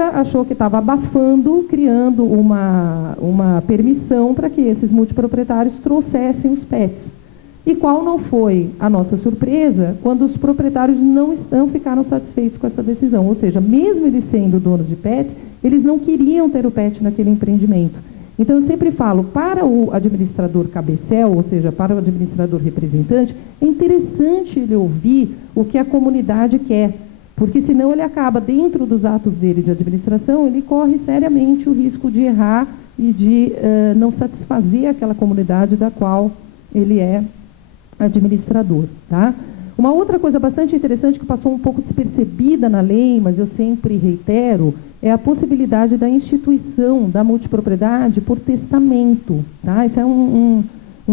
administradora achou que estava abafando, criando uma permissão para que esses multiproprietários trouxessem os pets. E qual não foi a nossa surpresa quando os proprietários não ficaram satisfeitos com essa decisão? Ou seja, mesmo eles sendo donos de pets, eles não queriam ter o pet naquele empreendimento. Então, eu sempre falo, para o administrador cabecel, ou seja, para o administrador representante, é interessante ele ouvir o que a comunidade quer, porque senão ele acaba, dentro dos atos dele de administração, ele corre seriamente o risco de errar e de não satisfazer aquela comunidade da qual ele é administrador. Tá? Uma outra coisa bastante interessante que passou um pouco despercebida na lei, mas eu sempre reitero, é a possibilidade da instituição da multipropriedade por testamento. Tá? Esse é um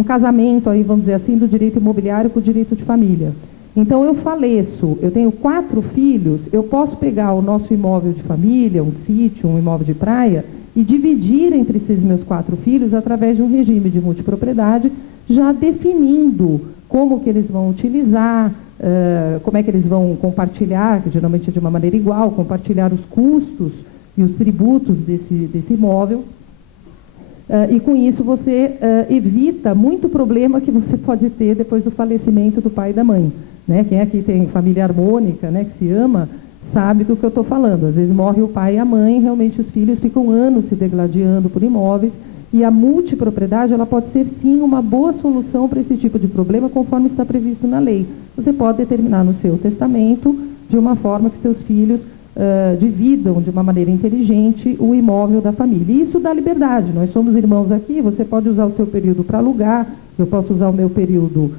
casamento, aí, vamos dizer assim, do direito imobiliário com o direito de família. Então, eu faleço, eu tenho 4 filhos, eu posso pegar o nosso imóvel de família, um sítio, um imóvel de praia, e dividir entre esses meus 4 filhos através de um regime de multipropriedade, já definindo como que eles vão utilizar, como é que eles vão compartilhar, que geralmente é de uma maneira igual, compartilhar os custos e os tributos desse imóvel. E com isso você evita muito problema que você pode ter depois do falecimento do pai e da mãe. Né? Quem aqui tem família harmônica, né, que se ama, sabe do que eu estou falando. Às vezes morre o pai e a mãe, realmente os filhos ficam anos se degladiando por imóveis, e a multipropriedade ela pode ser sim uma boa solução para esse tipo de problema, conforme está previsto na lei. Você pode determinar no seu testamento de uma forma que seus filhos dividam de uma maneira inteligente o imóvel da família. E isso dá liberdade. Nós somos irmãos aqui, você pode usar o seu período para alugar, eu posso usar o meu período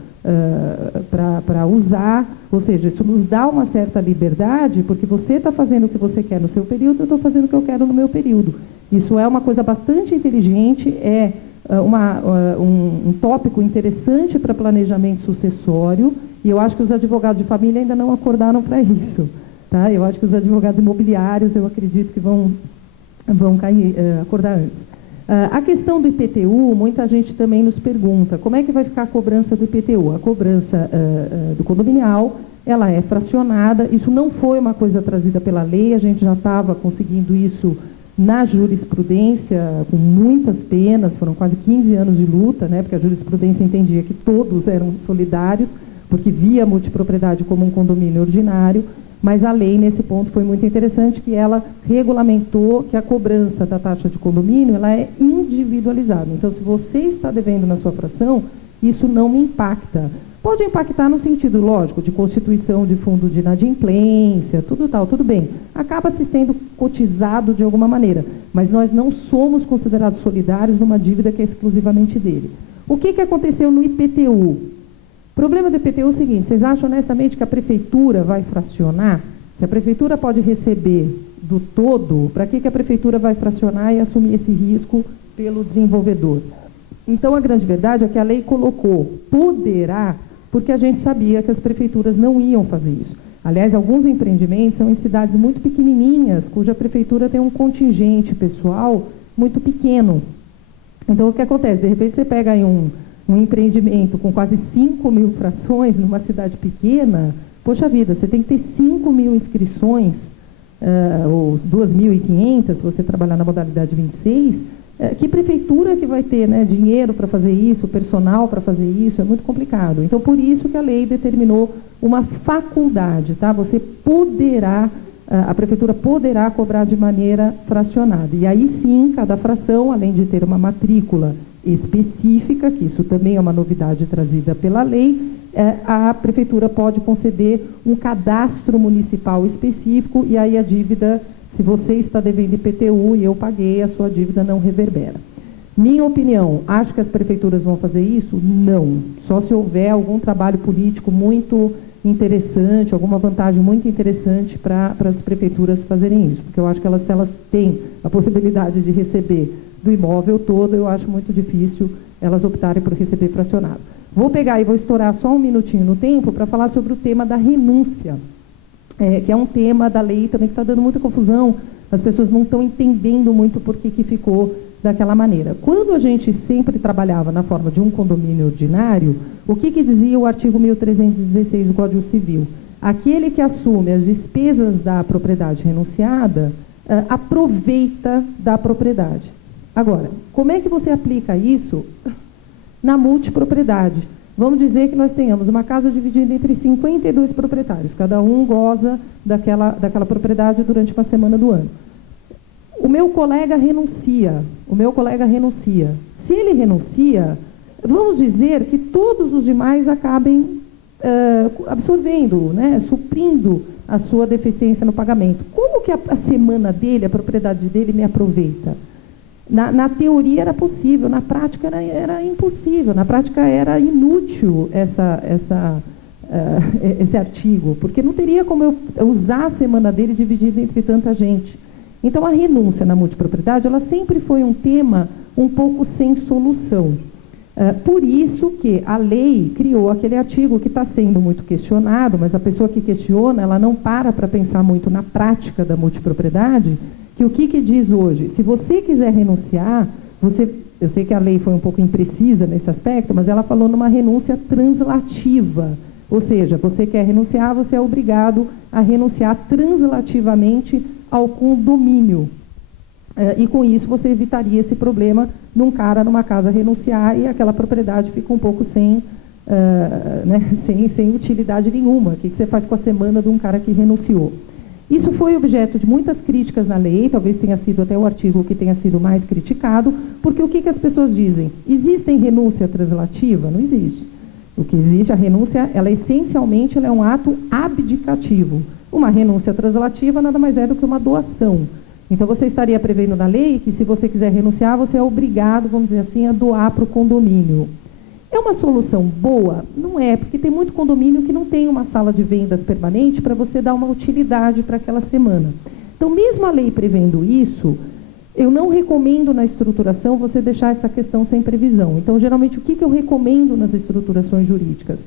para usar, ou seja, isso nos dá uma certa liberdade, porque você está fazendo o que você quer no seu período, eu estou fazendo o que eu quero no meu período. Isso é uma coisa bastante inteligente, é um tópico interessante para planejamento sucessório, e eu acho que os advogados de família ainda não acordaram para isso. Tá? Eu acho que os advogados imobiliários, eu acredito que vão acordar antes. A questão do IPTU, muita gente também nos pergunta, como é que vai ficar a cobrança do IPTU? A cobrança do condominial, ela é fracionada, isso não foi uma coisa trazida pela lei, a gente já estava conseguindo isso na jurisprudência, com muitas penas, foram quase 15 anos de luta, né, porque a jurisprudência entendia que todos eram solidários, porque via a multipropriedade como um condomínio ordinário, mas a lei, nesse ponto, foi muito interessante, que ela regulamentou que a cobrança da taxa de condomínio ela é individualizada. Então, se você está devendo na sua fração, isso não me impacta. Pode impactar no sentido, lógico, de constituição de fundo de inadimplência, tudo bem. Acaba-se sendo cotizado de alguma maneira, mas nós não somos considerados solidários numa dívida que é exclusivamente dele. O que aconteceu no IPTU? O problema do IPTU é o seguinte, vocês acham honestamente que a prefeitura vai fracionar? Se a prefeitura pode receber do todo, para que a prefeitura vai fracionar e assumir esse risco pelo desenvolvedor? Então, a grande verdade é que a lei colocou poderá, porque a gente sabia que as prefeituras não iam fazer isso. Aliás, alguns empreendimentos são em cidades muito pequenininhas, cuja prefeitura tem um contingente pessoal muito pequeno. Então, o que acontece? De repente, você pega aí um empreendimento com quase 5.000 frações numa cidade pequena, poxa vida, você tem que ter 5.000 inscrições, ou 2.500, se você trabalhar na modalidade 26, que prefeitura que vai ter, né, dinheiro para fazer isso, personal para fazer isso, é muito complicado. Então, por isso que a lei determinou uma faculdade, tá? Você poderá, a prefeitura poderá cobrar de maneira fracionada. E aí sim, cada fração, além de ter uma matrícula específica, que isso também é uma novidade trazida pela lei, a prefeitura pode conceder um cadastro municipal específico e aí a dívida, se você está devendo IPTU e eu paguei, a sua dívida não reverbera. Minha opinião, acho que as prefeituras vão fazer isso? Não. Só se houver algum trabalho político muito interessante, alguma vantagem muito interessante para as prefeituras fazerem isso, porque eu acho que se elas têm a possibilidade de receber do imóvel todo, eu acho muito difícil elas optarem por receber fracionado. Vou pegar e vou estourar só um minutinho no tempo para falar sobre o tema da renúncia, que é um tema da lei também que está dando muita confusão, as pessoas não estão entendendo muito por que ficou daquela maneira. Quando a gente sempre trabalhava na forma de um condomínio ordinário, o que dizia o artigo 1316 do Código Civil? Aquele que assume as despesas da propriedade renunciada aproveita da propriedade. Agora, como é que você aplica isso na multipropriedade? Vamos dizer que nós tenhamos uma casa dividida entre 52 proprietários, cada um goza daquela propriedade durante uma semana do ano. O meu colega renuncia. Se ele renuncia, vamos dizer que todos os demais acabem absorvendo, né, suprindo a sua deficiência no pagamento. Como que a semana dele, a propriedade dele me aproveita? Na teoria era possível, na prática era impossível, na prática era inútil esse artigo, porque não teria como eu usar a semana dele dividida entre tanta gente. Então, a renúncia na multipropriedade, ela sempre foi um tema um pouco sem solução. Por isso que a lei criou aquele artigo que está sendo muito questionado, mas a pessoa que questiona, ela não para pensar muito na prática da multipropriedade, que o que diz hoje? Se você quiser renunciar, eu sei que a lei foi um pouco imprecisa nesse aspecto, mas ela falou numa renúncia translativa. Ou seja, você quer renunciar, você é obrigado a renunciar translativamente ao condomínio. E com isso você evitaria esse problema de um cara numa casa renunciar e aquela propriedade fica um pouco sem utilidade nenhuma. O que você faz com a semana de um cara que renunciou? Isso foi objeto de muitas críticas na lei, talvez tenha sido até o artigo que tenha sido mais criticado, porque o que as pessoas dizem? Existe renúncia translativa? Não existe. O que existe, a renúncia, ela essencialmente é um ato abdicativo. Uma renúncia translativa nada mais é do que uma doação. Então, você estaria prevendo na lei que, se você quiser renunciar, você é obrigado, vamos dizer assim, a doar para o condomínio. É uma solução boa? Não é, porque tem muito condomínio que não tem uma sala de vendas permanente para você dar uma utilidade para aquela semana. Então, mesmo a lei prevendo isso, eu não recomendo na estruturação você deixar essa questão sem previsão. Então, geralmente, o que eu recomendo nas estruturações jurídicas?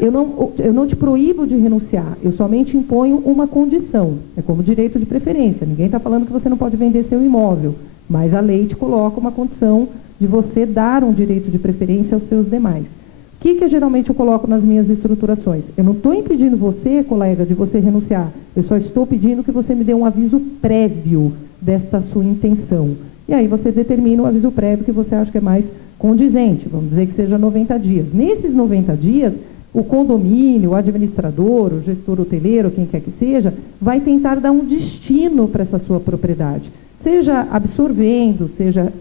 Eu não te proíbo de renunciar, eu somente imponho uma condição. É como direito de preferência. Ninguém está falando que você não pode vender seu imóvel, mas a lei te coloca uma condição de você dar um direito de preferência aos seus demais. O que geralmente eu coloco nas minhas estruturações? Eu não estou impedindo você, colega, de você renunciar. Eu só estou pedindo que você me dê um aviso prévio desta sua intenção. E aí você determina o aviso prévio que você acha que é mais condizente. Vamos dizer que seja 90 dias. Nesses 90 dias, o condomínio, o administrador, o gestor hoteleiro, quem quer que seja, vai tentar dar um destino para essa sua propriedade. Seja absorvendo, seja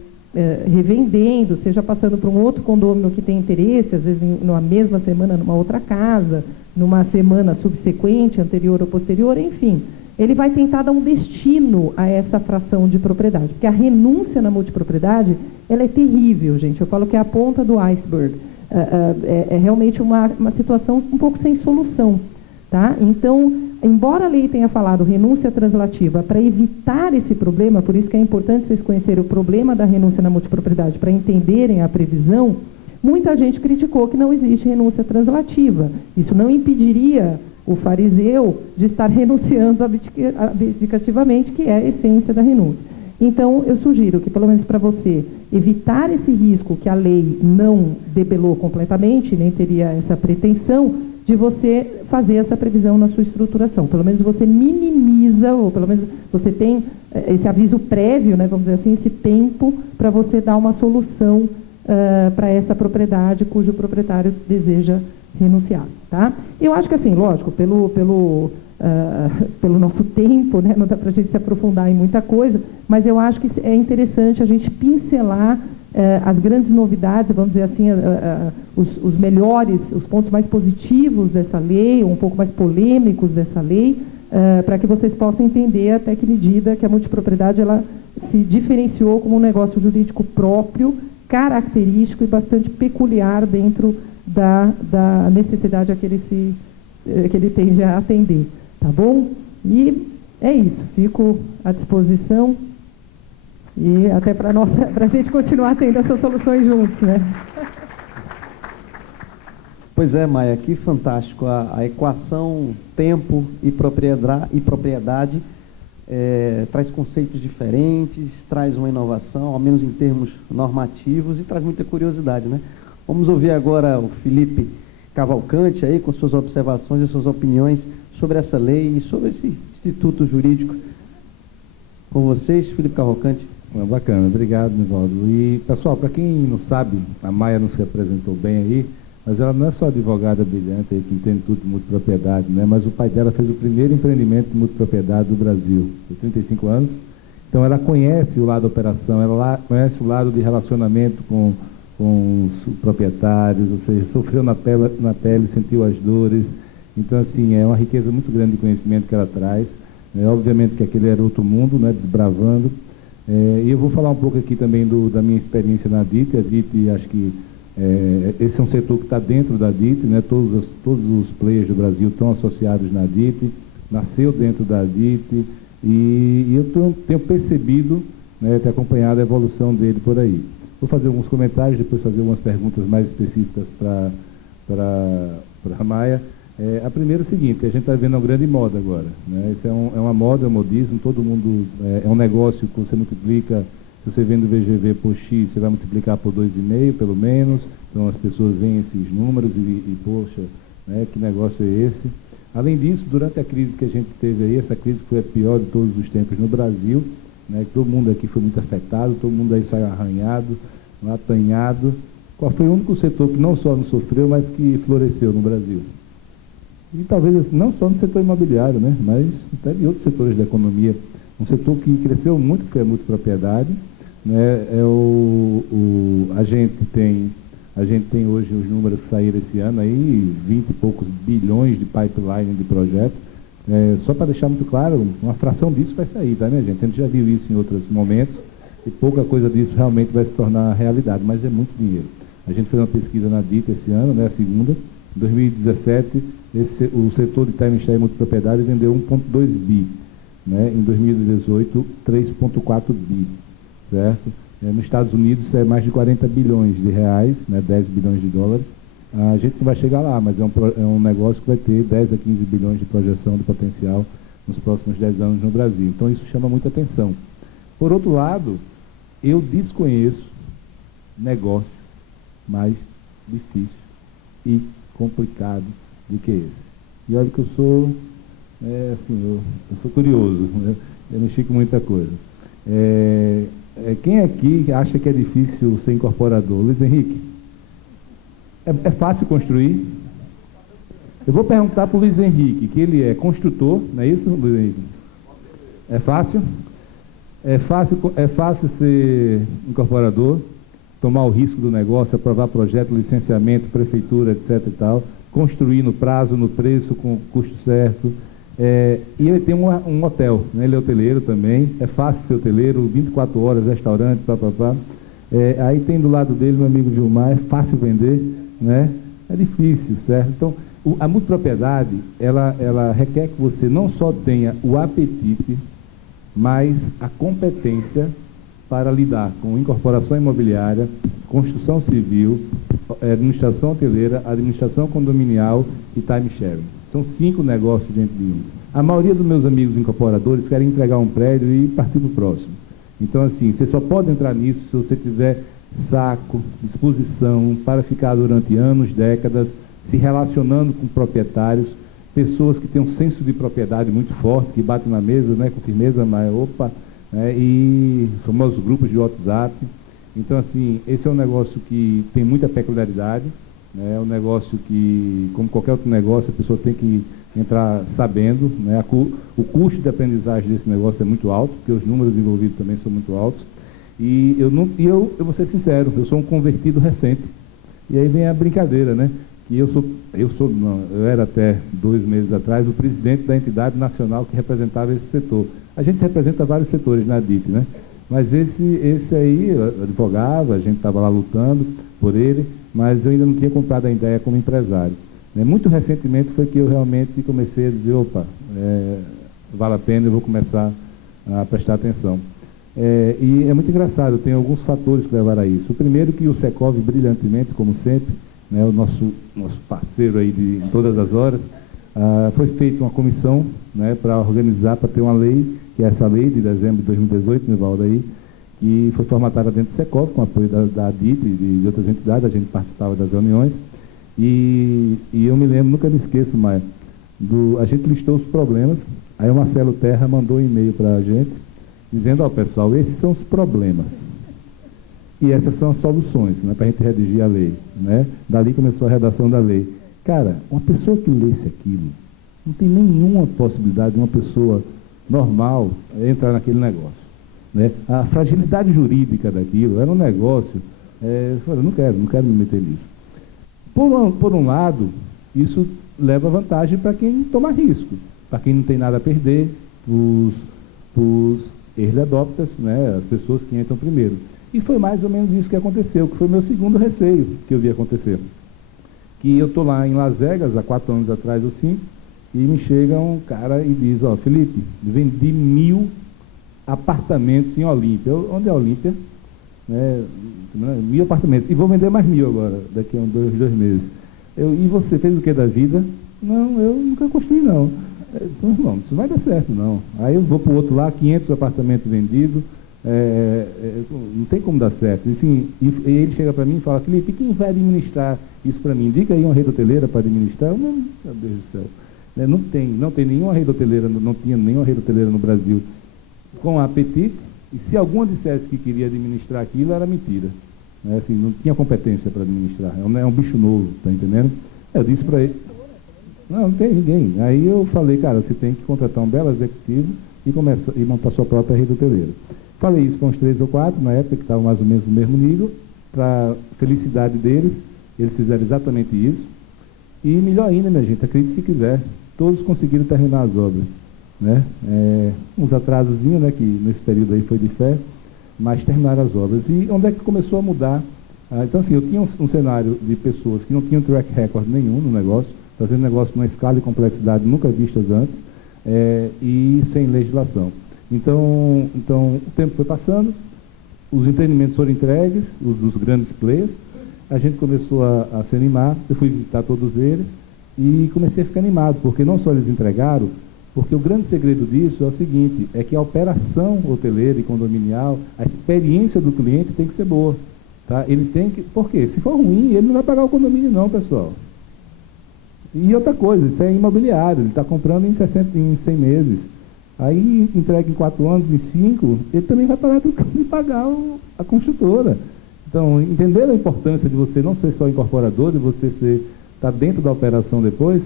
revendendo, seja passando para um outro condomínio que tem interesse, às vezes numa mesma semana, numa outra casa, numa semana subsequente, anterior ou posterior, enfim. Ele vai tentar dar um destino a essa fração de propriedade. Porque a renúncia na multipropriedade, ela é terrível, gente. Eu falo que é a ponta do iceberg. É realmente uma situação um pouco sem solução. Tá? Então, embora a lei tenha falado renúncia translativa para evitar esse problema, por isso que é importante vocês conhecerem o problema da renúncia na multipropriedade, para entenderem a previsão, muita gente criticou que não existe renúncia translativa. Isso não impediria o fariseu de estar renunciando abdicativamente, que é a essência da renúncia. Então, eu sugiro que, pelo menos para você, evitar esse risco que a lei não debelou completamente, nem teria essa pretensão, de você fazer essa previsão na sua estruturação. Pelo menos você minimiza, ou pelo menos você tem esse aviso prévio, né, vamos dizer assim, esse tempo para você dar uma solução para essa propriedade cujo proprietário deseja renunciar. Tá? Eu acho que, assim, lógico, pelo nosso tempo, né, não dá para a gente se aprofundar em muita coisa, mas eu acho que é interessante a gente pincelar as grandes novidades, vamos dizer assim, os melhores, os pontos mais positivos dessa lei, ou um pouco mais polêmicos dessa lei, para que vocês possam entender até que medida que a multipropriedade ela se diferenciou como um negócio jurídico próprio, característico e bastante peculiar dentro da necessidade a que ele tende a atender. Tá bom? E é isso, fico à disposição. E até para a gente continuar tendo essas soluções juntos, né? Pois é, Maia, que fantástico. A equação tempo e propriedade traz conceitos diferentes, traz uma inovação, ao menos em termos normativos, e traz muita curiosidade, né? Vamos ouvir agora o Felipe Cavalcante aí com suas observações e suas opiniões sobre essa lei e sobre esse instituto jurídico. Com vocês, Felipe Cavalcante. Bacana, obrigado, Nivaldo. E, pessoal, para quem não sabe, a Maia não se apresentou bem aí, mas ela não é só advogada brilhante aí, que entende tudo de multipropriedade, né? Mas o pai dela fez o primeiro empreendimento de multipropriedade do Brasil, tem 35 anos. Então, ela conhece o lado da operação, ela conhece o lado de relacionamento com os proprietários, ou seja, sofreu na pele, sentiu as dores. Então, assim, é uma riqueza muito grande de conhecimento que ela traz. Obviamente que aquele era outro mundo, né, desbravando. E eu vou falar um pouco aqui também da minha experiência na DIT. A DIT, acho que esse é um setor que está dentro da DIT, né, todos os players do Brasil estão associados na DIT, nasceu dentro da DIT, e eu tenho percebido, né, ter acompanhado a evolução dele por aí. Vou fazer alguns comentários, depois fazer algumas perguntas mais específicas para a Maia. A primeira é o seguinte, que a gente está vendo uma grande moda agora, né? Isso é uma moda, é um modismo, todo mundo, é um negócio que você multiplica, se você vende o VGV por X, você vai multiplicar por 2,5 pelo menos, então as pessoas veem esses números e poxa, né, que negócio é esse? Além disso, durante a crise que a gente teve aí, essa crise que foi a pior de todos os tempos no Brasil, né, que todo mundo aqui foi muito afetado, todo mundo aí saiu arranhado, apanhado. Qual foi o único setor que não só não sofreu, mas que floresceu no Brasil? E talvez não só no setor imobiliário, né, mas até de outros setores da economia. Um setor que cresceu muito, que é a multipropriedade, né, a gente tem hoje os números que saíram esse ano aí, 20 e poucos bilhões de pipeline de projetos. Só para deixar muito claro, uma fração disso vai sair, tá, né, gente? A gente já viu isso em outros momentos, e pouca coisa disso realmente vai se tornar realidade, mas é muito dinheiro. A gente fez uma pesquisa na DIT esse ano, né, a segunda. Em 2017, o setor de time share e multipropriedade vendeu 1,2 bi. Né? Em 2018, 3,4 bi. Certo? Nos Estados Unidos, é mais de 40 bilhões de reais, né? 10 bilhões de dólares. A gente não vai chegar lá, mas é um negócio que vai ter 10 a 15 bilhões de projeção de potencial nos próximos 10 anos no Brasil. Então, isso chama muita atenção. Por outro lado, eu desconheço negócio mais difícil e complicado do que esse. E olha que eu sou, eu sou curioso, né? Eu mexi com muita coisa. Quem aqui acha que é difícil ser incorporador? Luiz Henrique? É fácil construir? Eu vou perguntar para o Luiz Henrique, que ele é construtor, não é isso, Luiz Henrique? É fácil? É fácil ser incorporador, tomar o risco do negócio, aprovar projeto, licenciamento, prefeitura, etc. e tal, construir no prazo, no preço, com o custo certo. E ele tem um hotel, né? Ele é hoteleiro também, é fácil ser hoteleiro, 24 horas, restaurante, papapá. Aí tem do lado dele meu amigo Gilmar, é fácil vender, né? É difícil, certo? Então, a multipropriedade, ela requer que você não só tenha o apetite, mas a competência para lidar com incorporação imobiliária, construção civil, administração hoteleira, administração condominial e time sharing. São 5 negócios dentro de um. A maioria dos meus amigos incorporadores querem entregar um prédio e partir para o próximo. Então, assim, você só pode entrar nisso se você tiver saco, disposição para ficar durante anos, décadas, se relacionando com proprietários, pessoas que têm um senso de propriedade muito forte, que batem na mesa, né, com firmeza, mas opa, e famosos grupos de WhatsApp. Então, assim, esse é um negócio que tem muita peculiaridade, né? É um negócio que, como qualquer outro negócio, a pessoa tem que entrar sabendo, né? O custo de aprendizagem desse negócio é muito alto, porque os números envolvidos também são muito altos. E eu vou ser sincero, eu sou um convertido recente. E aí vem a brincadeira, né? Que eu era até 2 meses atrás o presidente da entidade nacional que representava esse setor. A gente representa vários setores na DIT, né? Mas esse aí, eu advogava, a gente estava lá lutando por ele, mas eu ainda não tinha comprado a ideia como empresário. Muito recentemente foi que eu realmente comecei a dizer, opa, vale a pena, eu vou começar a prestar atenção. E é muito engraçado, tem alguns fatores que levaram a isso. O primeiro que o Secov, brilhantemente, como sempre, né, o nosso parceiro aí de todas as horas, foi feita uma comissão, né, para organizar, para ter uma lei, que é essa lei de dezembro de 2018, Nivaldo, aí, que foi formatada dentro do Secov, com apoio da DIT e de outras entidades, a gente participava das reuniões, e eu me lembro, nunca me esqueço, Maia, a gente listou os problemas, aí o Marcelo Terra mandou um e-mail para a gente, dizendo, ó pessoal, esses são os problemas. E essas são as soluções, né, para a gente redigir a lei. Né? Dali começou a redação da lei. Cara, uma pessoa que lesse aquilo, não tem nenhuma possibilidade de uma pessoa normal entrar naquele negócio. Né? A fragilidade jurídica daquilo era um negócio, eu falei, não quero me meter nisso. Por um lado, isso leva vantagem para quem toma risco, para quem não tem nada a perder, os early adopters, né, as pessoas que entram primeiro. E foi mais ou menos isso que aconteceu, que foi o meu segundo receio que eu vi acontecer. Que eu estou lá em Las Vegas, há 4 anos atrás ou 5, e me chega um cara e diz, ó, Felipe, vendi 1000 apartamentos em Olímpia. Onde é Olímpia? 1000 apartamentos. E vou vender mais 1000 agora, daqui a 2 meses. E você fez o que da vida? Não, eu nunca construí, não. Então, irmão, isso não vai dar certo, não. Aí eu vou para o outro lá, 500 apartamentos vendidos, não tem como dar certo. E, assim, e ele chega para mim e fala, Felipe, quem vai administrar isso para mim? Indica aí uma rede hoteleira para administrar. Não, meu Deus do céu. Não tem nenhuma rede hoteleira, não tinha nenhuma rede hoteleira no Brasil com apetite, e se alguma dissesse que queria administrar aquilo, era mentira. Assim, não tinha competência para administrar. É um bicho novo, tá entendendo? Eu disse para ele, não tem ninguém. Aí eu falei, cara, você tem que contratar um belo executivo e montar sua própria rede hoteleira. Falei isso com uns 3 ou 4, na época, que estavam mais ou menos no mesmo nível, para felicidade deles, eles fizeram exatamente isso. E melhor ainda, minha gente, acredite se quiser, todos conseguiram terminar as obras. Né? Uns atrasozinhos, né, que nesse período aí foi de fé, mas terminaram as obras. E onde é que começou a mudar? Então, assim, eu tinha um cenário de pessoas que não tinham track record nenhum no negócio, fazendo negócio numa escala e complexidade nunca vistas antes, e sem legislação. Então, o tempo foi passando, os empreendimentos foram entregues, os dos grandes players, a gente começou a se animar, eu fui visitar todos eles, e comecei a ficar animado, porque não só eles entregaram, porque o grande segredo disso é o seguinte, é que a operação hoteleira e condominial, a experiência do cliente tem que ser boa. Tá? Ele tem que... Por quê? Se for ruim, ele não vai pagar o condomínio não, pessoal. E outra coisa, isso é imobiliário, ele está comprando em 100 meses. Aí entrega em 4 anos, em 5, ele também vai parar de pagar a construtora. Então, entenderam a importância de você não ser só incorporador, de você estar dentro da operação depois?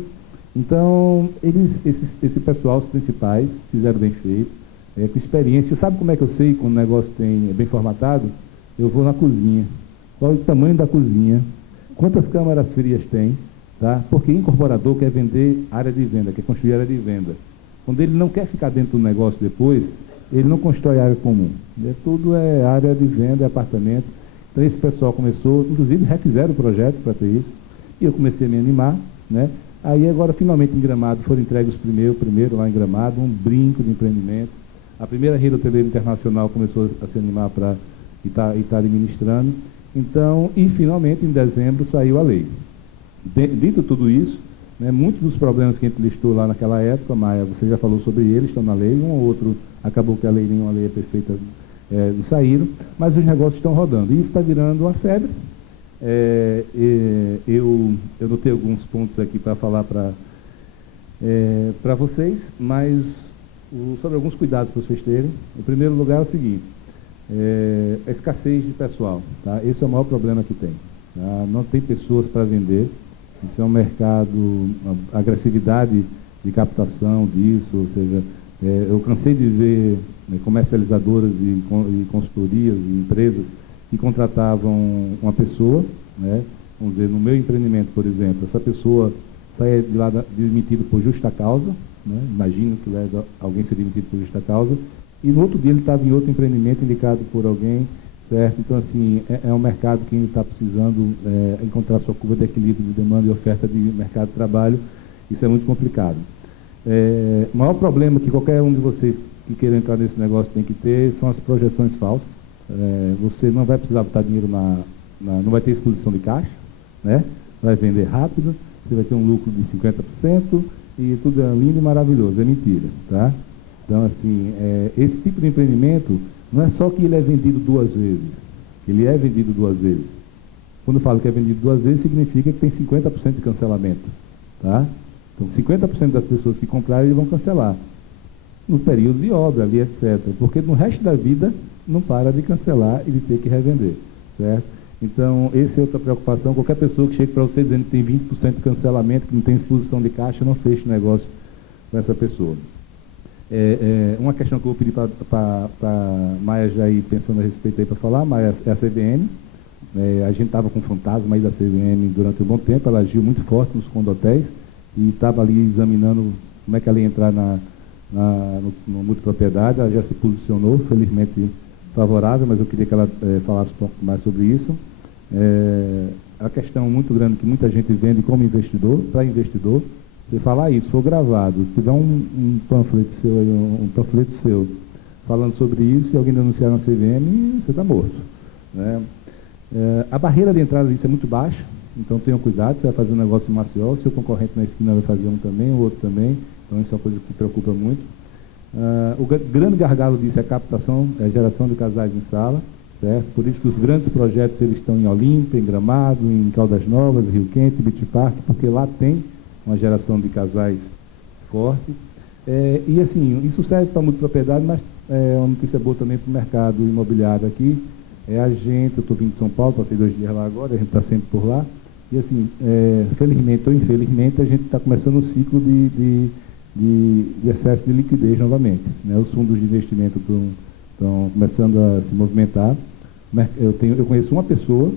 Então, esse pessoal, os principais, fizeram bem feito, com experiência. Sabe como é que eu sei quando o negócio é bem formatado? Eu vou na cozinha. Qual é o tamanho da cozinha? Quantas câmaras frias tem? Tá? Porque incorporador quer vender área de venda, quer construir área de venda. Quando ele não quer ficar dentro do negócio depois, ele não constrói área comum. Tudo é área de venda, é apartamento. Então, esse pessoal começou, inclusive, refizeram o projeto para ter isso. E eu comecei a me animar, né? Aí agora, finalmente, em Gramado, foram entregues o primeiro lá em Gramado, um brinco de empreendimento. A primeira rede hoteleira internacional começou a se animar para estar administrando. Então, e finalmente, em dezembro, saiu a lei. Dito tudo isso, né, muitos dos problemas que a gente listou lá naquela época, Maia, você já falou sobre eles, estão na lei, um ou outro acabou que nenhuma lei é perfeita, não saíram, mas os negócios estão rodando. E isso está virando uma febre. Eu notei alguns pontos aqui para falar para vocês, mas sobre alguns cuidados para vocês terem. Em primeiro lugar é o seguinte, a escassez de pessoal. Tá? Esse é o maior problema que tem. Tá? Não tem pessoas para vender, isso é um mercado, a agressividade de captação disso, ou seja, eu cansei de ver comercializadoras e consultorias e empresas que contratavam uma pessoa, né? Vamos dizer, no meu empreendimento, por exemplo, essa pessoa saia de lá demitido por justa causa, né? Imagino que leva alguém ser demitido por justa causa, e no outro dia ele estava em outro empreendimento indicado por alguém, certo? Então, assim, é um mercado que está precisando encontrar sua curva de equilíbrio de demanda e oferta de mercado de trabalho, isso é muito complicado. O maior problema que qualquer um de vocês que queira entrar nesse negócio tem que ter são as projeções falsas. Você não vai precisar botar dinheiro não vai ter exposição de caixa, né? Vai vender rápido, você vai ter um lucro de 50% e tudo é lindo e maravilhoso, é mentira, tá? Então, assim, esse tipo de empreendimento não é só que ele é vendido 2 vezes, ele é vendido 2 vezes. Quando eu falo que é vendido 2 vezes, significa que tem 50% de cancelamento, tá? Então, 50% das pessoas que compraram, eles vão cancelar. no período de obra ali, etc. Porque no resto da vida não para de cancelar e de ter que revender, certo? Então, essa é outra preocupação. Qualquer pessoa que chegue para você dizendo que tem 20% de cancelamento, que não tem exposição de caixa, não feche negócio com essa pessoa. Uma questão que eu vou pedir para a Maia já ir pensando a respeito aí para falar, Maia, é a CVM. A gente estava com o fantasma aí da CVM durante um bom tempo, ela agiu muito forte nos condotéis e estava ali examinando como é que ela ia entrar no multipropriedade. Ela já se posicionou, felizmente favorável, mas eu queria que ela falasse um pouco mais sobre isso. A questão muito grande que muita gente vende como investidor, para investidor, você falar isso, for gravado, se tiver um panfleto seu falando sobre isso e alguém denunciar na CVM, você está morto, né? A barreira de entrada disso é muito baixa, então tenham cuidado, você vai fazer um negócio em Maceió, seu concorrente na esquina vai fazer um também, o outro também, então isso é uma coisa que preocupa muito. O grande gargalo disso é a captação, a geração de casais em sala, certo? Por isso que os grandes projetos eles estão em Olímpia, em Gramado, em Caldas Novas, Rio Quente, Beach Park, porque lá tem uma geração de casais forte. E assim, isso serve para multipropriedade, mas uma notícia boa também para o mercado imobiliário aqui. A gente, eu estou vindo de São Paulo, passei 2 dias lá agora, a gente está sempre por lá. E assim, felizmente ou infelizmente, a gente está começando um ciclo de excesso de liquidez novamente, né? Os fundos de investimento estão começando a se movimentar. Eu conheço uma pessoa,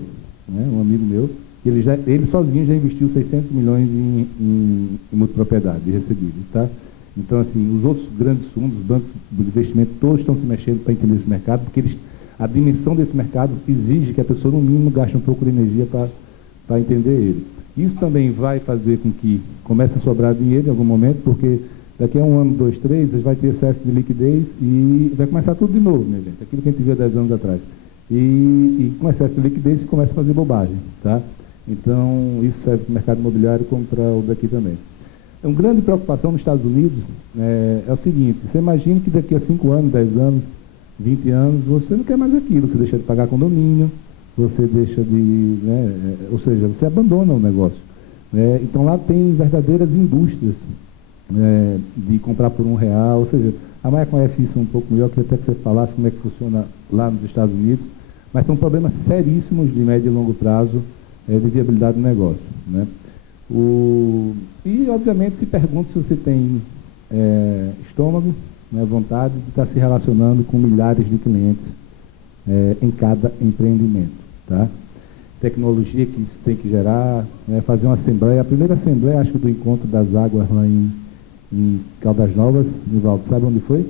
né, um amigo meu, que ele sozinho já investiu 600 milhões em multipropriedade recebíveis, tá? Então, assim, os outros grandes fundos, os bancos de investimento, todos estão se mexendo para entender esse mercado, porque a dimensão desse mercado exige que a pessoa, no mínimo, gaste um pouco de energia para entender ele. Isso também vai fazer com que comece a sobrar dinheiro em algum momento, porque daqui a 1 ano, 2, 3, vai ter excesso de liquidez e vai começar tudo de novo, minha gente, aquilo que a gente viu há 10 anos atrás. E com excesso de liquidez se começa a fazer bobagem, tá? Então, isso serve para o mercado imobiliário como para o daqui também. Uma grande preocupação nos Estados Unidos é o seguinte: você imagina que daqui a 5 anos, 10 anos, 20 anos, você não quer mais aquilo, você deixa de pagar condomínio, você deixa de... ou seja, você abandona o negócio. Então, lá tem verdadeiras indústrias de comprar por R$1, ou seja, a Maia conhece isso um pouco melhor, queria até que você falasse como é que funciona lá nos Estados Unidos, mas são problemas seríssimos de médio e longo prazo de viabilidade do negócio, né? E, obviamente, se pergunta se você tem estômago, né, vontade de estar se relacionando com milhares de clientes em cada empreendimento, tá? Tecnologia que se tem que gerar, fazer uma assembleia. A primeira assembleia, acho que do Encontro das Águas lá em Caldas Novas, Nivaldo, sabe onde foi?